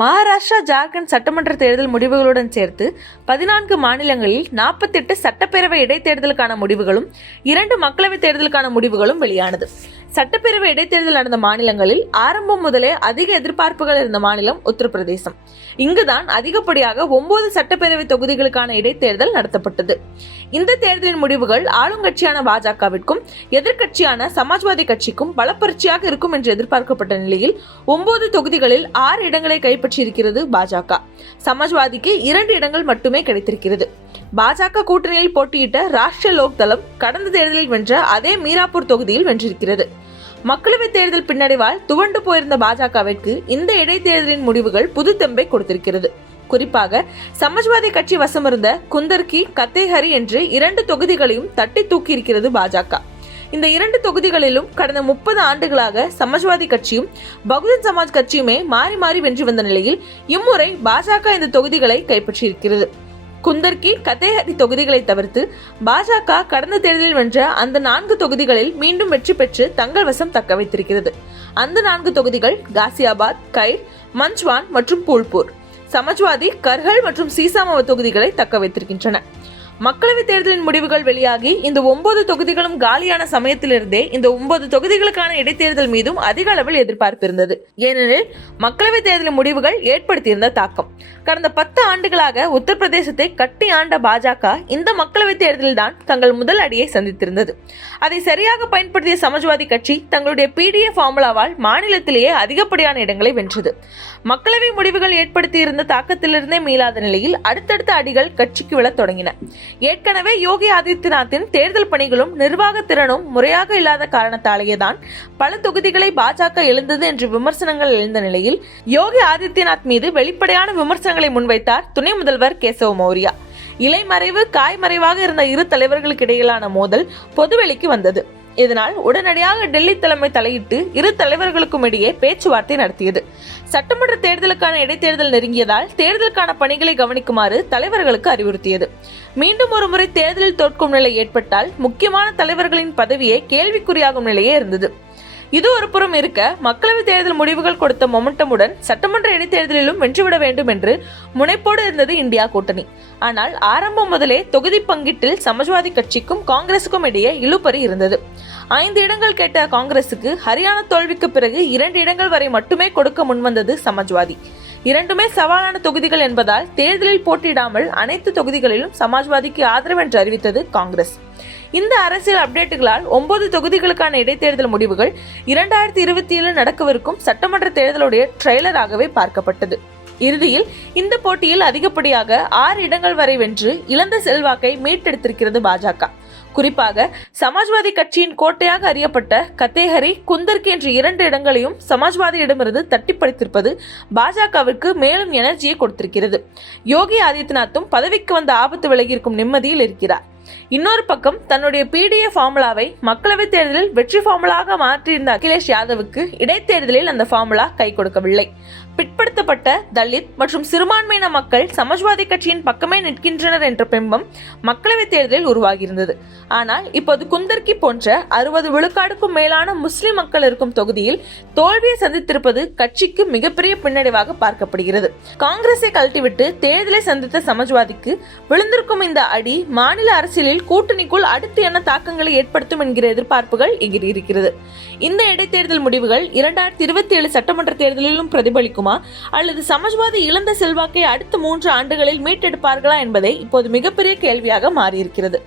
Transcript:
மகாராஷ்டிரா, ஜார்க்கண்ட் சட்டமன்ற தேர்தல் முடிவுகளுடன் சேர்த்து 14 மாநிலங்களில் 48 சட்டப்பேரவை இடைத்தேர்தலுக்கான முடிவுகளும் 2 மக்களவைத் தேர்தலுக்கான முடிவுகளும் வெளியானது. சட்டப்பேரவை இடைத்தேர்தல் நடந்த மாநிலங்களில் ஆரம்பம் முதலே அதிக எதிர்பார்ப்புகள் இருந்த மாநிலம் உத்தரப்பிரதேசம். இங்குதான் அதிகப்படியாக 9 சட்டப்பேரவை தொகுதிகளுக்கான இடைத்தேர்தல் நடத்தப்பட்டது. இந்த தேர்தலின் முடிவுகள் ஆளுங்கட்சியான பாஜகவிற்கும் எதிர்க்கட்சியான சமாஜ்வாதி கட்சிக்கும் பலப்பரட்சியாக இருக்கும் என்று எதிர்பார்க்கப்பட்ட நிலையில் 9 தொகுதிகளில் 6 இடங்களை கைப்பற்றியிருக்கிறது பாஜக. சமாஜ்வாதிக்கு 2 இடங்கள் மட்டுமே கிடைத்திருக்கிறது. பாஜக கூட்டணியில் போட்டியிட்ட ராஷ்டிரிய லோக் தளம் கடந்த தேர்தலில் வென்ற அதே மீராப்பூர் தொகுதியில் வென்றிருக்கிறது. மக்களவைத் தேர்தல் பின்னடைவால் துவண்டு போயிருந்த பாஜகவிற்கு இந்த இடைத்தேர்தலின் முடிவுகள் புது தெம்பை கொடுத்திருக்கிறது. குறிப்பாக சமாஜ்வாதி கட்சி வசமிருந்த குந்தர்கி, கத்தேஹரி என்று 2 தொகுதிகளையும் தட்டி தூக்கியிருக்கிறது பாஜக. இந்த 2 தொகுதிகளிலும் கடந்த 30 ஆண்டுகளாக சமாஜ்வாதி கட்சியும் பகுஜன் சமாஜ் கட்சியுமே மாறி மாறி வென்று வந்த நிலையில் இம்முறை பாஜக இந்த தொகுதிகளை கைப்பற்றியிருக்கிறது. குந்தர்கி, கத்தேஹரி தொகுதிகளை தவிர்த்து பாஜக கடந்த தேர்தலில் வென்ற அந்த 4 தொகுதிகளில் மீண்டும் வெற்றி பெற்று தங்கள் வசம் தக்க வைத்திருக்கிறது. அந்த 4 தொகுதிகள் காசியாபாத், கைர், மஞ்ச்வான் மற்றும் பூல்பூர். சமாஜ்வாதி கர்ஹல் மற்றும் சீசாமவ தொகுதிகளை தக்க வைத்திருக்கின்றன. மக்களவைத் தேர்தலின் முடிவுகள் வெளியாகி இந்த 9 தொகுதிகளும் காலியான சமயத்திலிருந்தே இந்த 9 தொகுதிகளுக்கான இடைத்தேர்தல் மீதும் அதிக அளவில் எதிர்பார்ப்பு இருந்தது. ஏனெனில் மக்களவைத் தேர்தலின் முடிவுகள் ஏற்படுத்தியிருந்த தாக்கம். கடந்த 10 ஆண்டுகளாக உத்தரப்பிரதேசத்தை கட்டி ஆண்ட பாஜக இந்த மக்களவைத் தேர்தலில் தான் தங்கள் முதல் அடியை சந்தித்திருந்தது. அதை சரியாக பயன்படுத்திய சமாஜ்வாதி கட்சி தங்களுடைய PDA ஃபார்முலாவால் மாநிலத்திலேயே அதிகப்படியான இடங்களை வென்றது. மக்களவை முடிவுகள் ஏற்படுத்தியிருந்த தாக்கத்திலிருந்தே மீளாத நிலையில் அடுத்தடுத்த அடிகள் கட்சிக்கு விழத் தொடங்கின. ஏற்கனவே யோகி ஆதித்யநாத்தின் தேர்தல் பணிகளும் நிர்வாக திறனும் முறையாக இல்லாத காரணத்தாலேயே தான் பல தொகுதிகளை பாஜக இழந்தது என்று விமர்சனங்கள் எழுந்த நிலையில் யோகி ஆதித்யநாத் மீது வெளிப்படையான விமர்சனங்களை முன்வைத்தார் துணை முதல்வர் கேசவ மௌரியா. இலைமறைவு காய்மறைவாக இருந்த இரு தலைவர்களுக்கு இடையிலான மோதல் பொதுவெளிக்கு வந்தது. இதனால் உடனடியாக டெல்லி தலைமை தலையிட்டு இரு தலைவர்களுக்கும் இடையே பேச்சுவார்த்தை நடத்தியது. சட்டமன்ற தேர்தலுக்கான இடைத்தேர்தல் நெருங்கியதால் தேர்தலுக்கான பணிகளை கவனிக்குமாறு தலைவர்களுக்கு அறிவுறுத்தியது. மீண்டும் ஒரு முறை தேர்தலில் தோற்கும் நிலை ஏற்பட்டால் முக்கியமான தலைவர்களின் பதவியே கேள்விக்குறியாகும் நிலையே இருந்தது. இது ஒரு புறம் இருக்க, மக்களவைத் தேர்தல் முடிவுகள் கொடுத்த மொமெண்டமுடன் சட்டமன்ற இடைத்தேர்தலிலும் வென்றுவிட வேண்டும் என்று முனைப்போடு இருந்தது இந்தியா கூட்டணி. ஆனால் ஆரம்பம் முதலே தொகுதி பங்கீட்டில் சமாஜ்வாதி கட்சிக்கும் காங்கிரசுக்கும் இடையே இழுபறி இருந்தது. 5 இடங்கள் கேட்ட காங்கிரசுக்கு ஹரியானா தோல்விக்கு பிறகு 2 இடங்கள் வரை மட்டுமே கொடுக்க முன்வந்தது சமாஜ்வாதி. இரண்டுமே சவாலான தொகுதிகள் என்பதால் தேர்தலில் போட்டியிடாமல் அனைத்து தொகுதிகளிலும் சமாஜ்வாதிக்கு ஆதரவு என்று அறிவித்தது காங்கிரஸ். இந்த அரசியல் அப்டேட்டுகளால் 9 தொகுதிகளுக்கான இடைத்தேர்தல் முடிவுகள் 2027 நடக்கவிருக்கும் சட்டமன்ற தேர்தலுடைய ட்ரெய்லராகவே பார்க்கப்பட்டது. இறுதியில் இந்த போட்டியில் அதிகப்படியாக 6 இடங்கள் வரை வென்று இழந்த செல்வாக்கை மீட்டெடுத்திருக்கிறது பாஜக. குறிப்பாக சமாஜ்வாதி கட்சியின் கோட்டையாக அறியப்பட்ட கத்தேஹரி, குந்தர்கி என்ற 2 இடங்களையும் சமாஜ்வாதியிடமிருந்து தட்டிப்படைத்திருப்பது பாஜகவிற்கு மேலும் எனர்ஜியை கொடுத்திருக்கிறது. யோகி ஆதித்யநாத்தும் பதவிக்கு வந்த ஆபத்து விலகியிருக்கும் நிம்மதியில் இருக்கிறார். இன்னொரு பக்கம் தன்னுடைய PDA ஃபார்முலாவை மக்களவைத் தேர்தலில் வெற்றி ஃபார்முலாக மாற்றியிருந்த அகிலேஷ் யாதவுக்கு இடைத்தேர்தலில் அந்த ஃபார்முலா கை கொடுக்கவில்லை. பிற்படுத்தப்பட்ட தலித் மற்றும் சிறுபான்மையின மக்கள் சமாஜ்வாதி கட்சியின் பக்கமே நிற்கின்றனர் என்ற பிம்பம் மக்களவைத் தேர்தலில் உருவாகியிருந்தது. ஆனால் இப்போது குந்தர்கி போன்ற 60 விழுக்காடுக்கும் மேலான முஸ்லிம் மக்கள் இருக்கும் தொகுதியில் தோல்வியை சந்தித்திருப்பது கட்சிக்கு மிகப்பெரிய பின்னடைவாக பார்க்கப்படுகிறது. காங்கிரஸை கழட்டிவிட்டு தேர்தலை சந்தித்த சமாஜ்வாதிக்கு விழுந்திருக்கும் இந்த அடி மாநில அரசியலில் கூட்டணிக்குள் அடுத்து என்ன தாக்கங்களை ஏற்படுத்தும் என்கிற எதிர்பார்ப்புகள் எகிரியிருக்கிறது. இந்த இடைத்தேர்தல் முடிவுகள் 2027 சட்டமன்ற தேர்தலிலும் பிரதிபலிக்குமா அல்லது சமாஜ்வாதி இழந்த செல்வாக்கை அடுத்த 3 ஆண்டுகளில் மீட்டெடுப்பார்களா என்பதே இப்போது மிகப்பெரிய கேள்வியாக மாறியிருக்கிறது.